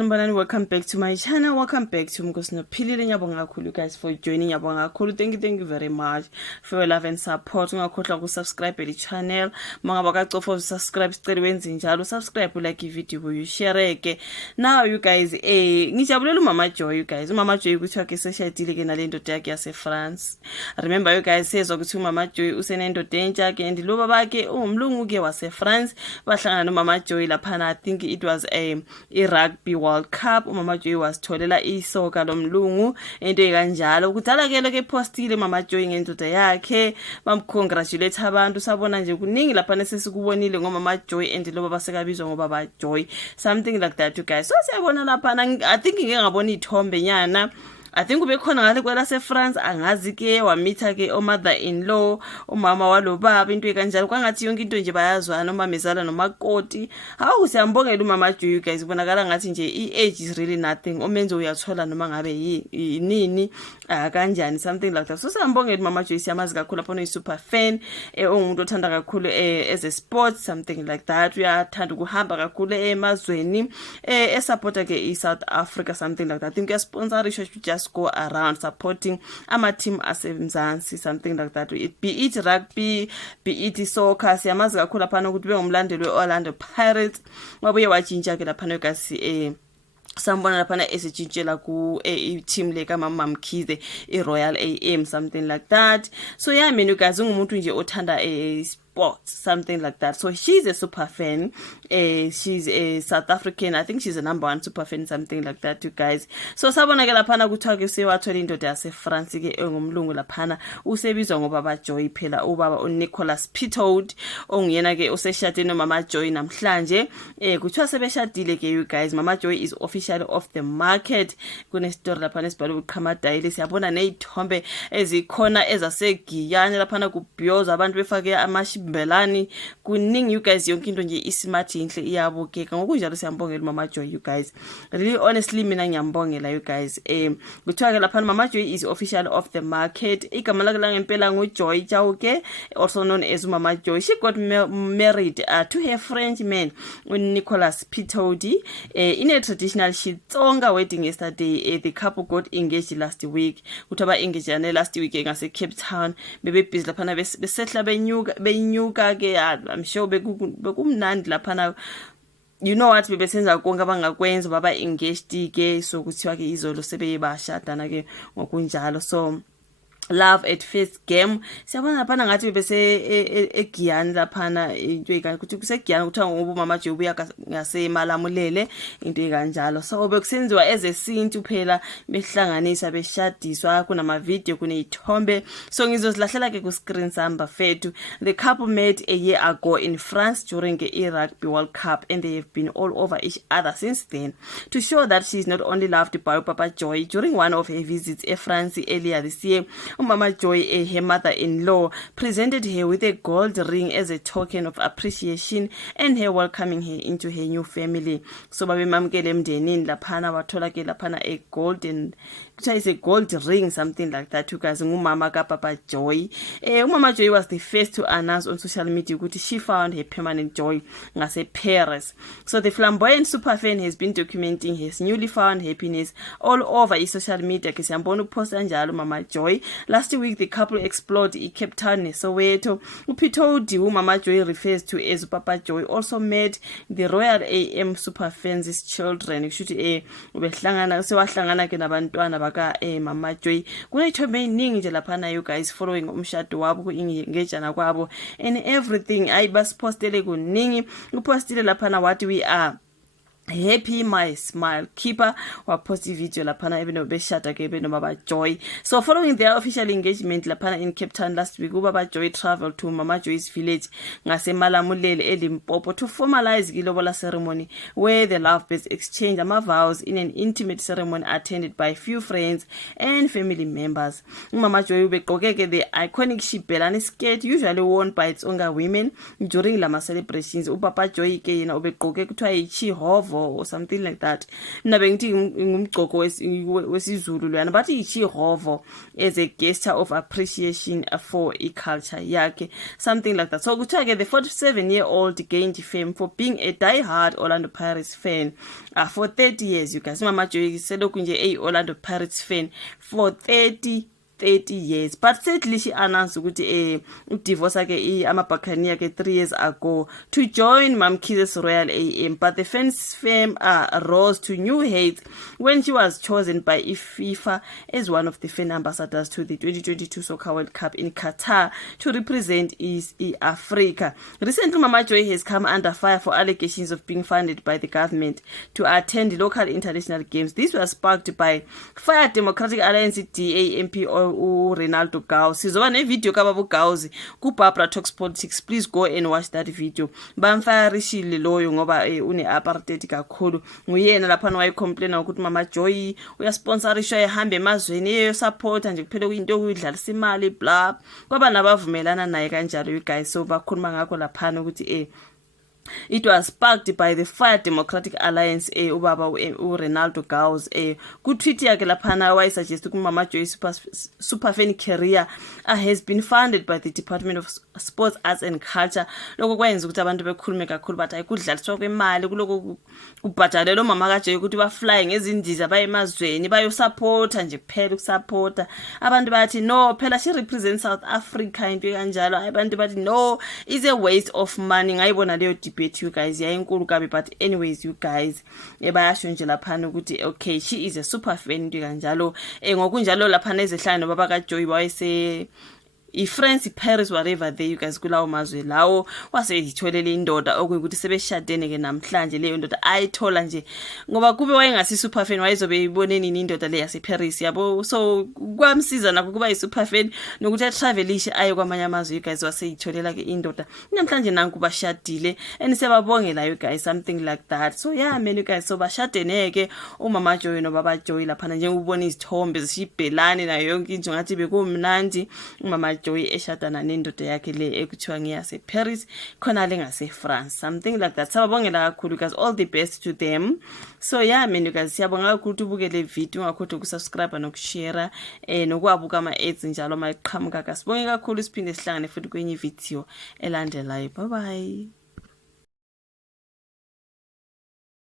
And welcome back to my channel. Welcome back to Mkosinophilile. Ngiyabonga kakhulu guys for joining. Ngiyabonga kakhulu. Thank you very much for your love and support. Ungakhohlwa ukusubscribe the channel. Mangaba kacofo subscribe sicela wenze njalo. Subscribe, like video, you share ke. Now you guys ngijabulela uMama Joy you guys. uMama Joy kuthiwa ke seshadile ke nalendoda yakhe yase France. Remember you guys sezwa ukuthi uMama Joy usenendoda entsha ke and lo babake umlungu ke wase France bahlangana noMama Joy lapha. I think it was a rugby World Cup. uMama Joy wasitholela isoka lomlungu into ekanjalo. Kudala ke lo ke postile uMama Joy ngendoda yakhe bamcongratulate abantu. Sabona nje kuningi lapha nesesikubonile ngoMama Joy and lo baba sekabizwa ngoBaba Joy, something like that you guys. So siyabona lapha I think ngeke ngabona ithombe nyana. I think ube khona ngale kwela France angazi ke wamitha ke o mother in law umama walo baba into ekanjalo kwangathi yonke into nje bayazwana noma mezala nomakoti. Hawu siyambongela uMama Joy you guys, kubonakala ngathi nje age is really nothing. Omenzo uyathola noma ngabe yini kanjani, something like that. So siyambongela uMama Joy, siyamazi kakhulu lapho no super fan ongumuntu othanda kakhulu as a sport, something like that. Uyathanda ukuhamba kakhulu emazweni supporta ke South Africa, something like that. I think sponsor just go around supporting ama team asemzansi, something like that. Be it rugby, be it soccer. Siyamazi kakhulu lapha ukuthi bengumlandeli weOrlando Pirates wabuye wajinja ke lapha kasi sambona lapha esijintshela ku team le kaMama Mkhize iRoyal AM, something like that. So yeah, mina guys ungumuntu nje othanda sports, something like that. So she's a super fan. She's a South African. I think she's a #1 super fan, something like that, you guys. So sabona ke lapha kuthiwa ke sewathola indoda yase France ke engumlungu lapha usebizwa ngoBaba Joy phela ubaba uNicholas Pittod ongiyena ke oseshade noMama Joy namhlanje. Kuthiwa sebeshadile ke you guys. Mama Joy is officially off the market. Kune story lapha nesibhalo uQhamadayile. Siyabona nezithombe ezikhona ezasegiyane lapha kubhiyoza abantu befake amashibelani kuningi you guys, yonke into nje ismart inhle iyabukeka. Ngokunjalo siyambongela uMama Joy you guys, really honestly mina ngiyambongela you guys. Kuthiwa ke lapha Mama Joy is officially off the market. Igama lakhe langempela nguJoy Chauke, also known as Mama Joy. She got married to her French man Nicholas Pittod in a traditional Xitsonga wedding yesterday. The couple got engaged last week. Kuthiwa engaged last week ngase Cape Town. Bebe busy lapha besetla benyuka ke. I'm sure bekumnandi lapha. You know what, bebesenza konke abangakwenza baba engaged ke. So kuthiwa ke izolo sebeyibashadana ke ngokunjalo. So love at first game. Siyabona lapha ngathi bese eGiyani lapha into ukuthi kuseGiyani kuthiwa ngoba uMama Joy ubuya ngaseMalamulele into ekanjalo. So bekusenziwa ezesintu phela behlanganisa beshadiswa kunama video kunezithombe. So ngizozilahlela ke ku screen samba fethu. The couple met a year ago in France during the Rugby World Cup and they have been all over each other since then. To show that she is not only loved by Papa Joy, during one of her visits to France earlier this year, Mama Joy, her mother-in-law, presented her with a gold ring as a token of appreciation and her welcoming her into her new family. So babe mamkele emndenini laphana wathola ke laphana a golden, it's a gold ring, something like that, you guys. Ngumama kaPapa Joy. uMama Joy was the first to announce on social media ukuthi she found her permanent joy ngase Paris. So the flamboyant superfan has been documenting his newly found happiness all over his social media. Ke siyambona uposta njalo Mama Joy. Last week the couple explored Cape Town neSoweto. uPittod, who Mama Joy refers to as Papa Joy, also met the Royal AM superfans' children. Kushuthi ubehlangana sewahlangana ke nabantwana baka Mama Joy. Kunethombe eningi nje lapha you guys following umshado wabo ku-engagana kwabo and everything. Basipostele kuningi. Upostile lapha what we are happy, my smile keeper. Waposti video lapana even beshada ke noBaba Joy. So following their official engagement lapana in Cape Town last week, uBaba Joy traveled to Mama Joy's village ngase Malamulele eLimpopo to formalize the lobola ceremony where the lovebirds exchanged vows in an intimate ceremony attended by few friends and family members. Mama Joy ubegqoke ke the iconic shibelani skirt usually worn by its Tsonga women during lama celebrations. uPapa Joy ke yena ubegqoke kuthiwa ichihovo Chirovo or something like that. Nabe ngithi ngumgqoko wesiZulu lwana, bathi Chirovo as a gesture of appreciation for culture yakhe, something like that. So kuthiwa-ke the 47-year-old gained fame for being a die-hard Orlando Pirates fan for 30 years, you guys. Mama Joy selokhu nje a Orlando Pirates fan for 30 years, but sadly she announced ukuthi divorce ake ama-Buccaneer ke 3 years ago to join Mamkhize's Royal AM, but the fans' fame rose to new heights when she was chosen by FIFA as one of the fan ambassadors to the 2022 Soccer World Cup in Qatar to represent East Africa. Recently, Mama Joy has come under fire for allegations of being funded by the government to attend local international games. This was sparked by Fire Democratic Alliance DA MP Ronaldo Gauss. Sizoba ne video kababa Gauss ku Barbara Talks Politics. Please go and watch that video. Bamfarishile loyo ngoba une apartheid kakhulu. Nguyena lapha wayi complain ukuthi Mama Joy uyasponsorishwa ehambe emazweni eyo support nje kuphela kuyinto okuyidlalisa imali bla. Kwaba nabavumelana naye kanjalo you guys. So bakhuluma ngakho lapha ukuthi it was sparked by the Fire Democratic Alliance ubaba Ronaldo Gauss ku tweet yakhe laphana wayisuggest ukuthi Mama Joy super fan career has been funded by the Department of Sports, Arts and Culture. Lokho kwenza ukuthi abantu bekhulume kakhulu bathi ayikudlaliswa kwemali kuloko kubhadalelwa Mama kaJoy ukuthi ba fly ngezindiza baye emazweni bayo supporta nje kuphela ukusupporta. Abantu bathi no phela she represents South Africa into kanjalo. Abantu bathi no is a waste of money. Ngayibona leyo debate you guys yayinkulu kabi, but anyways you guys bayasho nje laphana ukuthi okay she is a super fan into kanjalo. Ngokunjalo laphana ezehlanga nobaba kaJoy wayese France, Paris, whatever there you guys kulawo mazwe lawo waseyitholele indoda okuyikuthi sebeshadene ke namhlanje leyo ndoda ayithola nje ngoba kube wayengasi super fan wayezobe ibone nini indoda le yase Paris yabo. So kwamsiza nakho kuba yi-super fan nokuthi atravelishe aye kwamanye amazwe you guys waseyitholela ke indoda namhlanje nanku bashadile and sebabongela you guys something like that. So yeah man you guys so bashadene ke uMama Joy nobaba Joy lapha nje ubona izithombe zishibhelane nayo yonke into ngathi bekumnandi uMama Joy eshadana nendoda yakhe le ekuthiwa ngiyase Paris khona le ngase France, something like that. Sababongela kakhulu guys, all the best to them. So yeah man you guys siyabonga kakhulu ubukele video ungakhohlwa ukusubscribe nokushare nokwabuka ama-ads njalo mayiqhamuka. Sibonge kakhulu siphinde sihlangane futhi kwenye video elandelayo. Bye bye.